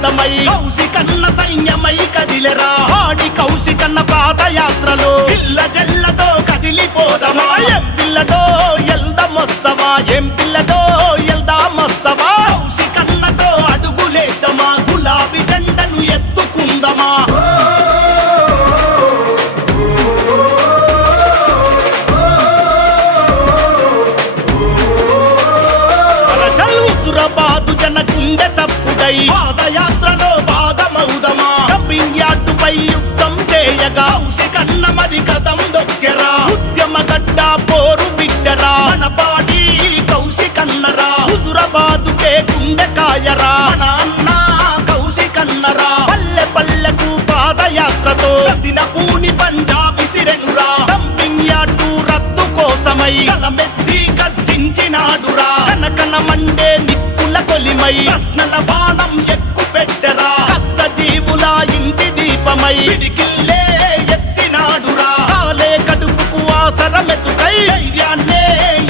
రథమై కౌశికన్న సైన్యమై కదిలెరా ఆడి కౌశికన్న పాదయాత్రలో పిల్ల జల్లతో కదిలిపోదమా ఎం పిల్లడో ఎల్దమొస్తవా ఎం పిల్లడో ఎల్దామొస్తవా కౌశికన్నతో అడుగులేద్దామా గులాబీ జెండను ఎత్తుకుందమా హుజురాబాదు జన గుండె తప్పుడై పాదయాత్రలో భాగమౌదమా డంపింగ్ యార్డుపై యుద్ధం చేయగా కౌశికన్న మరి కదం దొక్కెరా ఉద్యమ గడ్డ పోరు బిడ్డరా మన పాడి కౌశికన్నరా హుజురాబాదుకే గుండె కాయరా మన అన్న కౌశికన్నరా పల్లె పల్లెకు పాదయాత్రతో దినపూని పంజాబ్ విసిరెనురా డంపింగ్ యార్డు రద్దు కోసమై కలమెత్తి గర్జించినాడురా కనకన మండే నిప్పుల కొలిమై ప్రశ్నల బాణం ఎక్కు పెట్టరా కష్ట జీవుల ఇంటి దీపమై పిడికిల్లే ఎత్తినాడురా కాలే కడుపుకు ఆసరమెతుకై ధైర్యాన్నే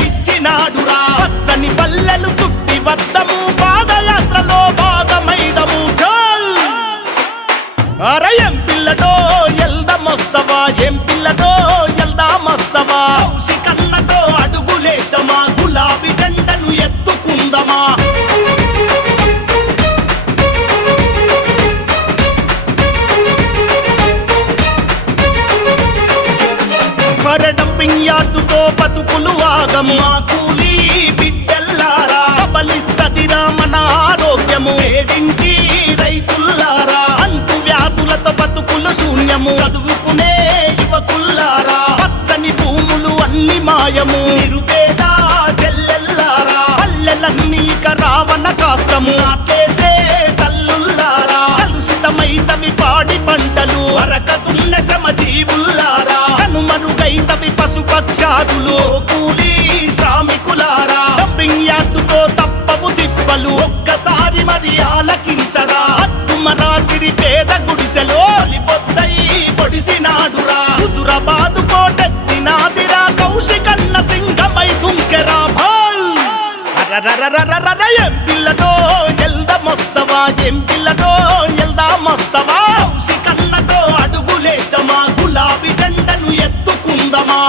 ఇచ్చినాడురా పచ్చని పల్లెలు చుట్టి వద్దము పాదయాత్రలో భాగమైదము చల్ అరే ఎం పిల్లడో ఎల్దమొస్తవా ఎం పిల్లడో ఎల్దామొస్తవా కౌశికన్నతో అడుగులేద్దామా గులాబీ జెండను ఎత్తుకుందమా మర డంపింగ్ యార్డుతో బతుకులు ఆగము ఆ కూలీ బిడ్డల్లారా బలిస్తదిరా మన ఆరోగ్యము పేదింటి రైతుల్లారా అంటు వ్యాధులతో బతుకులు శూన్యము చదువుకునే యువకుల్లారా పచ్చని భూములు అన్ని మాయము నిరుపేద చెల్లెల్లారా పల్లెలన్నీ రావణ కాష్టము ఆటేసే తల్లుల్లారా కలుషితమైతవి పాడి పంటలు అరకతున్న శ్రమ జీవుల్లారా కనుమరుగైతవి పశుపక్షాదులు కూలీ శ్రామికులారా డంపింగ్ యార్డుతో తప్పవు తిప్పలు ఒక్కసారి మరి ఆలకించరా అద్దుమరాతిరి పేద గుడిసెలో పొద్దై పొడిసినాడురా హుజురాబాదు కోటెత్తినాదిరా కౌశికన్న సింగమై దుంకెరా భాల్ ఎం పిల్లడో ఎల్దమొస్తవా ఎం పిల్లడో ఎల్దామొస్తవా కౌశికన్నతో అడుగులేద్దామా గులాబీ జెండను ఎత్తుకుందమా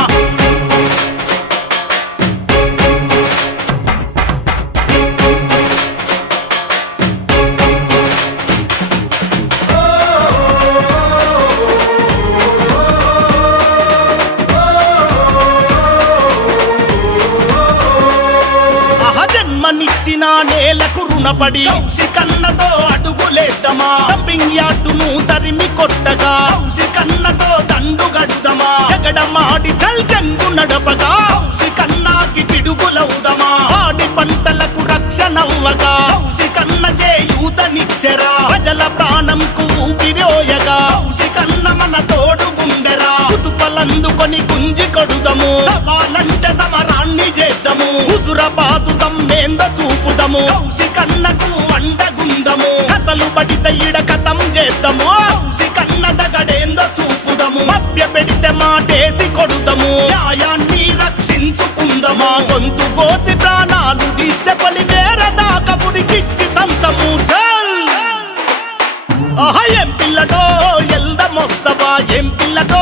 జన్మనిచ్చిన నేలకు రుణపడి కౌశికన్నతో అడుగులేద్దామా డంపింగ్ యార్డును తరిమి కొట్టగా కౌశికన్నతో దండు గడుదమా జగడమాడి చల్ జంగు నడపగా కౌశికన్నాకి పిడుగులవుదమా ఆడి పంటలకు రక్షణవ్వగా కౌశికన్న చేయూతనిచ్చెరా ప్రజల ప్రాణంకు ఊపిరోయగా కౌశికన్న మన తోడు గుండెరా కుతుపలందుకొని గుంజి కొడుదము సవాలంటే సమరాన్ని చేద్దాము హుజురాబాదు దమ్మేందో చూపుదము కౌశికన్నకు అండగుందము కథలు పడితే ఇడ కథం చేద్దాము కౌశికన్న దగడేందో చూపుదము మభ్య పెడితే మాటేసి కొడుదము న్యాయాన్ని రక్షించుకుందమా గొంతు కోసి ప్రాణాలు తీస్తే పలి మేర దాకా ఉరికిచ్చి తంతము చల్ ఎం పిల్లడో ఎల్దమొస్తవా ఎం పిల్లడో